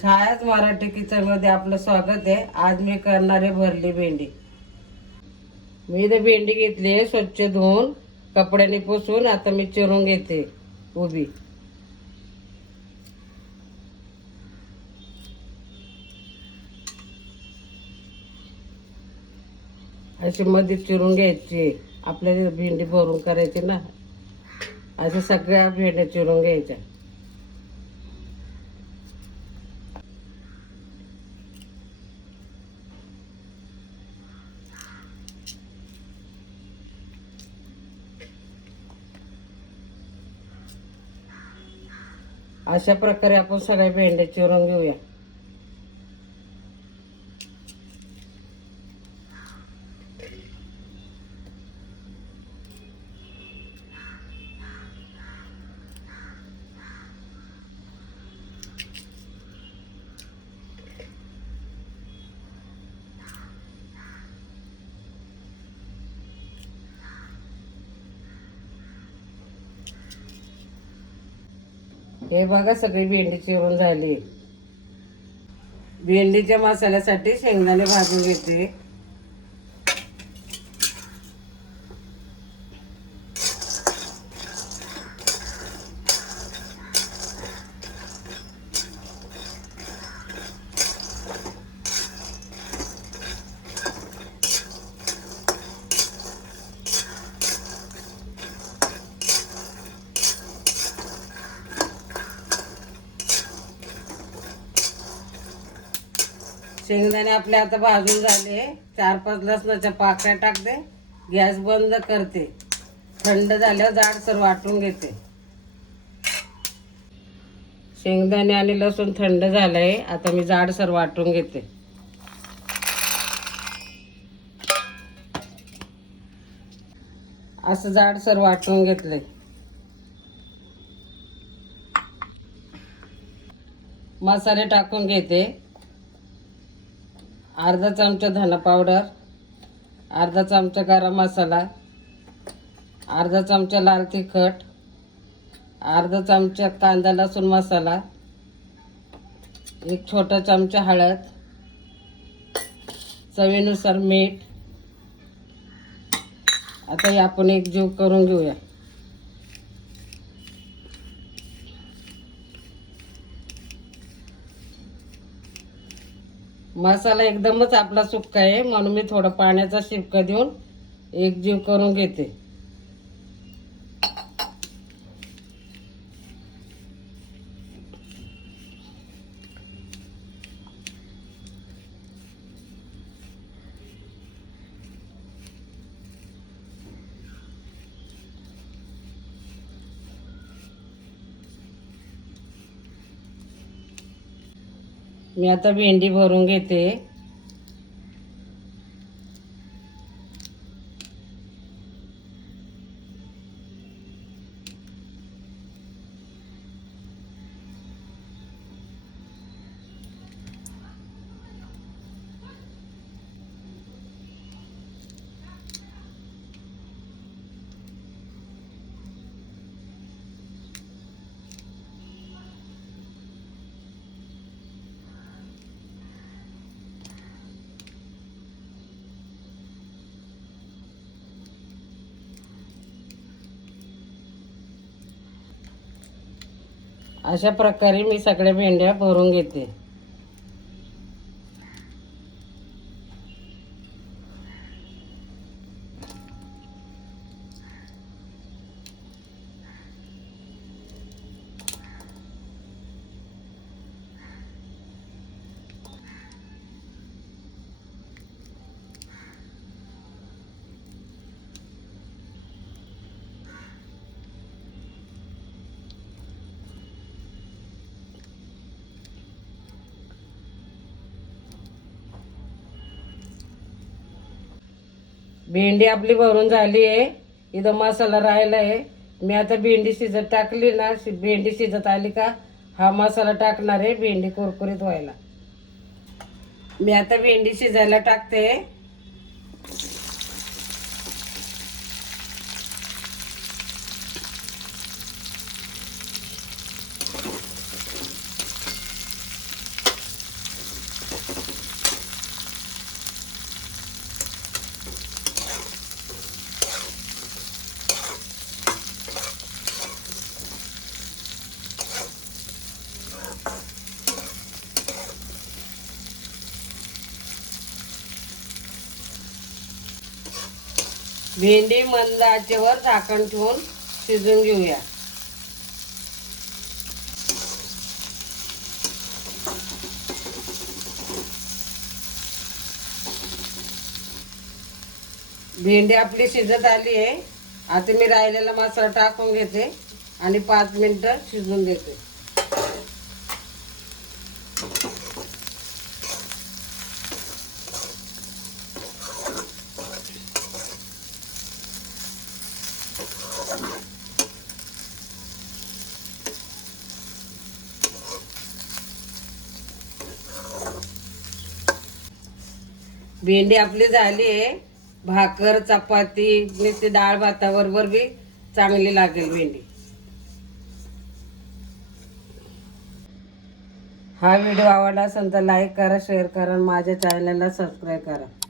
छायाच मराठी किचनमध्ये आपलं स्वागत आहे। आज मी करणार आहे भरली भेंडी। मी इथे भेंडी घेतली आहे स्वच्छ धुवून कपड्याने पुसून। आता मी चिरून घेते उभी। अशी मध्ये चिरून घ्यायची। आपल्याला भेंडी भरून करायची ना, अशा सगळ्या भेंड्या चिरून घ्यायच्या। अशा प्रकारे आपण सगळ्या भेंड्या चिरून घेऊया। हे बघा सगळी भेंडी चिरून झाली। भेंडीच्या मसाल्यासाठी शेंगदाणे भाजून घेते। शेंगदाणे आपले आता भाजून झाले। 4-5 लसणाच्या पाकळ्या टाकते। गॅस बंद करते। थंड झाल्यावर जाडसर वाटून घेते। शेंगदाणे आणि लसूण थंड झालंय। आता मी जाडसर वाटून घेते। असं जाडसर वाटून घेतलंय। मसाले टाकून घेते। अर्धा चमचा धना पावडर, अर्धा चमचा गरम मसाला, अर्धा चमचा लाल तिखट, अर्धा चमचा कांदा लसूण मसाला, 1 छोटा चमचा हळद, चवीनुसार मीठ। आता हे आपण एकजीव करून घेऊया। मसाला एकदमच आपला सुक्का आहे, म्हणून मी थोडं पाण्याचा शिपका देऊन एकजीव करून घेते। मी आता भेंडी भरून घेते। अशा प्रकारे मी सगळ्या भेंड्या भरून घेते। भेंडी आपली भरून झाली आहे। इथं मसाला राहिला आहे। मी आता भेंडी शिजत टाकली ना, भेंडी शिजत आली का हा मसाला टाकणार आहे भेंडी कुरकुरीत व्हायला। मी आता भेंडी शिजायला टाकते। भेंडी मंद आचेवर झाकण ठेवून शिजून घेऊया. भेंडी आपली शिजत आली आहे. आता मी राहिलेला मसाला टाकून घेते आणि 5 मिनिटं शिजून देते. भेंडी आपली झाली आहे. भाकर चपाती नुसती डाळ भाताबरोबर बी चांगली लागेल भेंडी. हा व्हिडिओ आवडला असेल तर लाईक करा, शेअर करा, माझ्या चॅनलला सबस्क्राईब करा.